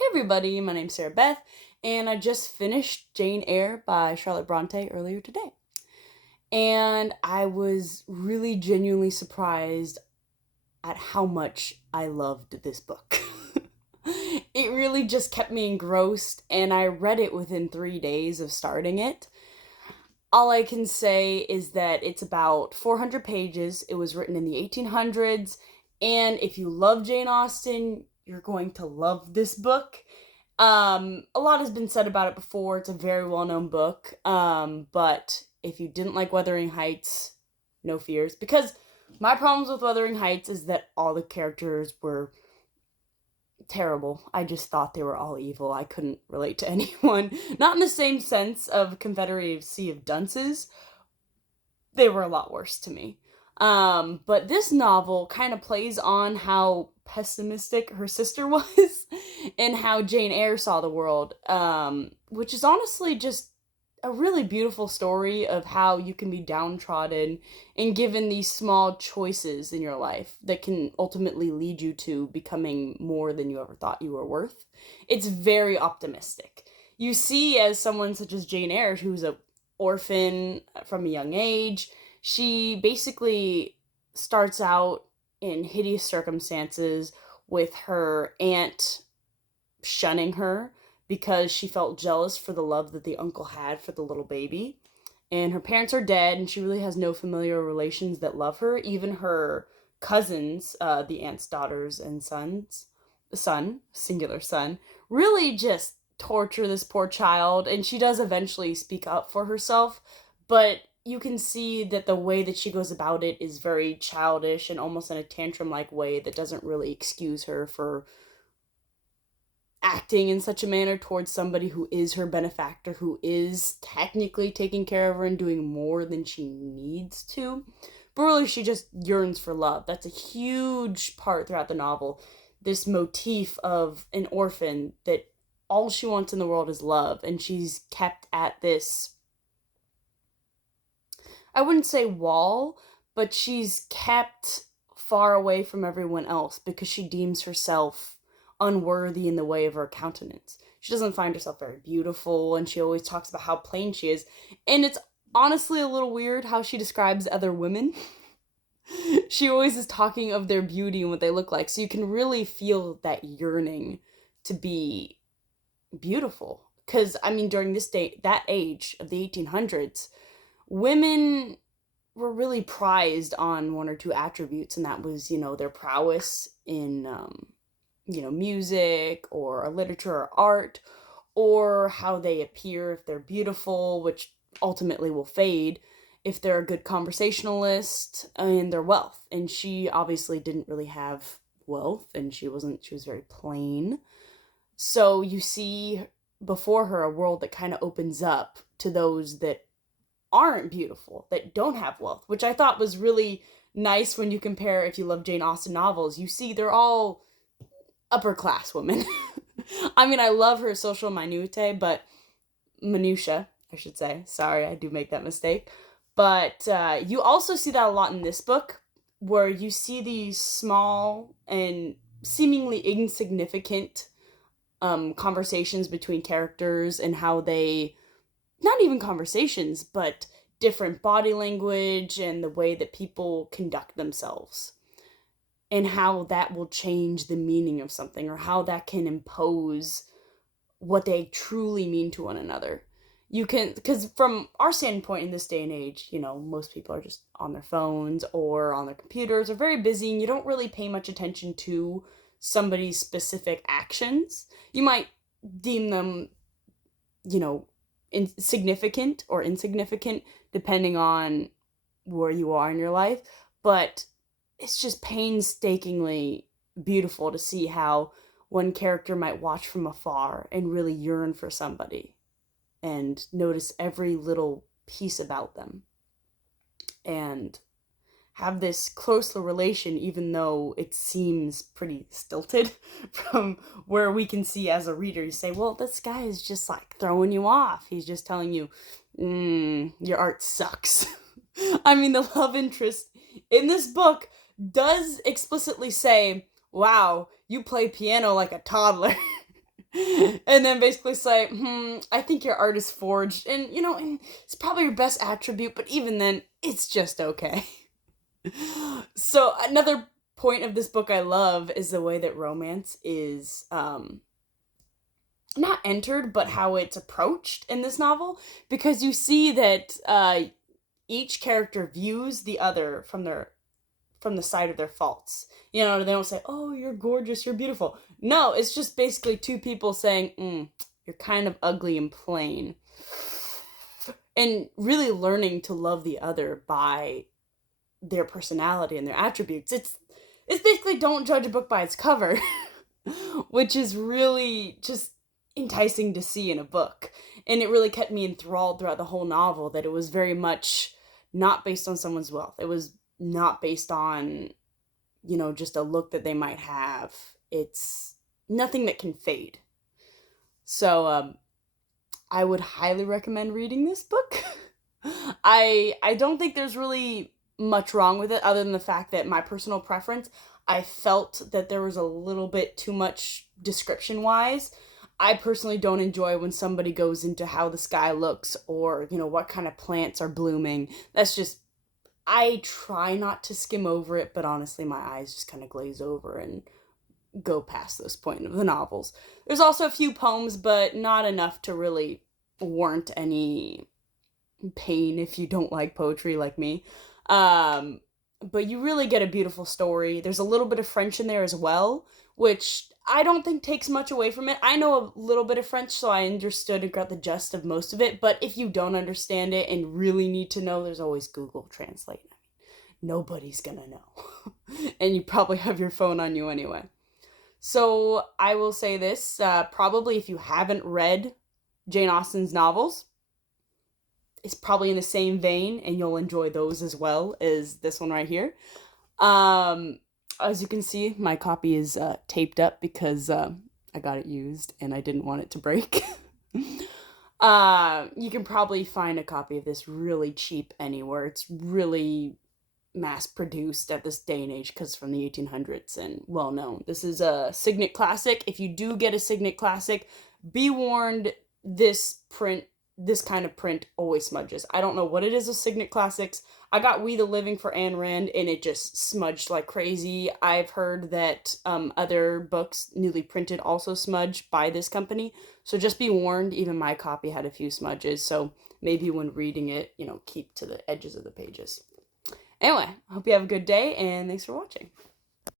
Hey everybody, my name's Sarah Beth, and I just finished Jane Eyre by Charlotte Bronte earlier today. And I was really genuinely surprised at how much I loved this book. It really just kept me engrossed, and I read it within 3 days of starting it. All I can say is that it's about 400 pages. It was written in the 1800s, and if you love Jane Austen, you're going to love this book. A lot has been said about it before. It's a very well-known book. But if you didn't like Wuthering Heights, no fears. Because my problems with Wuthering Heights is that all the characters were terrible. I just thought they were all evil. I couldn't relate to anyone. Not in the same sense of Confederacy of Dunces. They were a lot worse to me. But this novel kind of plays on how pessimistic her sister was and how Jane Eyre saw the world, which is honestly just a really beautiful story of how you can be downtrodden and given these small choices in your life that can ultimately lead you to becoming more than you ever thought you were worth. It's very optimistic. You see, as someone such as Jane Eyre, who's an orphan from a young age, she basically starts out in hideous circumstances with her aunt shunning her because she felt jealous for the love that the uncle had for the little baby. And her parents are dead, and she really has no familiar relations that love her. Even her cousins, the aunt's daughters and singular son, really just torture this poor child. And she does eventually speak up for herself, but you can see that the way that she goes about it is very childish and almost in a tantrum-like way that doesn't really excuse her for acting in such a manner towards somebody who is her benefactor, who is technically taking care of her and doing more than she needs to. But really, she just yearns for love. That's a huge part throughout the novel. This motif of an orphan that all she wants in the world is love, and she's kept at this, I wouldn't say wall, but she's kept far away from everyone else because she deems herself unworthy in the way of her countenance. She doesn't find herself very beautiful, and she always talks about how plain she is. And it's honestly a little weird how she describes other women. She always is talking of their beauty and what they look like, so you can really feel that yearning to be beautiful. Because, I mean, during that age of the 1800s, women were really prized on one or two attributes, and that was, their prowess in, music or literature or art, or how they appear if they're beautiful, which ultimately will fade, if they're a good conversationalist, and their wealth. And she obviously didn't really have wealth, and she was very plain. So you see before her a world that kind of opens up to those that aren't beautiful, that don't have wealth, which I thought was really nice when you compare, if you love Jane Austen novels, you see they're all upper class women. I mean, I love her social minutia, I should say. Sorry, I do make that mistake. But you also see that a lot in this book, where you see these small and seemingly insignificant conversations between characters and how they, not even conversations, but different body language and the way that people conduct themselves, and how that will change the meaning of something, or how that can impose what they truly mean to one another. Because from our standpoint in this day and age, most people are just on their phones or on their computers, or very busy, and you don't really pay much attention to somebody's specific actions. You might deem them, insignificant or insignificant, depending on where you are in your life, but it's just painstakingly beautiful to see how one character might watch from afar and really yearn for somebody and notice every little piece about them and have this close relation, even though it seems pretty stilted from where we can see as a reader. You say, well, this guy is just like throwing you off. He's just telling you, your art sucks. I mean, the love interest in this book does explicitly say, wow, you play piano like a toddler. And then basically say, I think your art is forged, and it's probably your best attribute, but even then, it's just okay. So another point of this book I love is the way that romance is not entered, but how it's approached in this novel, because you see that each character views the other from the side of their faults. They don't say, "Oh, you're gorgeous, you're beautiful." No, it's just basically two people saying, "You're kind of ugly and plain," and really learning to love the other by their personality and their attributes. It's basically don't judge a book by its cover, which is really just enticing to see in a book. And it really kept me enthralled throughout the whole novel, that it was very much not based on someone's wealth. It was not based on, just a look that they might have. It's nothing that can fade. So I would highly recommend reading this book. I don't think there's really much wrong with it, other than the fact that my personal preference, I felt that there was a little bit too much description-wise. I personally don't enjoy when somebody goes into how the sky looks, or, what kind of plants are blooming. That's just, I try not to skim over it, but honestly, my eyes just kind of glaze over and go past this point of the novels. There's also a few poems, but not enough to really warrant any pain if you don't like poetry like me. But you really get a beautiful story. There's a little bit of French in there as well, which I don't think takes much away from it. I know a little bit of French, so I understood and got the gist of most of it, but if you don't understand it and really need to know, there's always Google Translate. Nobody's gonna know. And you probably have your phone on you anyway. So I will say this, probably if you haven't read Jane Austen's novels, it's probably in the same vein, and you'll enjoy those as well as this one right here. As you can see, my copy is taped up because I got it used and I didn't want it to break. You can probably find a copy of this really cheap anywhere. It's really mass-produced at this day and age because it's from the 1800s and well-known. This is a Signet Classic. If you do get a Signet Classic, be warned, this kind of print always smudges. I don't know what it is with Signet Classics. I got We the Living for Ayn Rand, and it just smudged like crazy. I've heard that other books, newly printed, also smudge by this company. So just be warned, even my copy had a few smudges. So maybe when reading it, keep to the edges of the pages. Anyway, I hope you have a good day, and thanks for watching.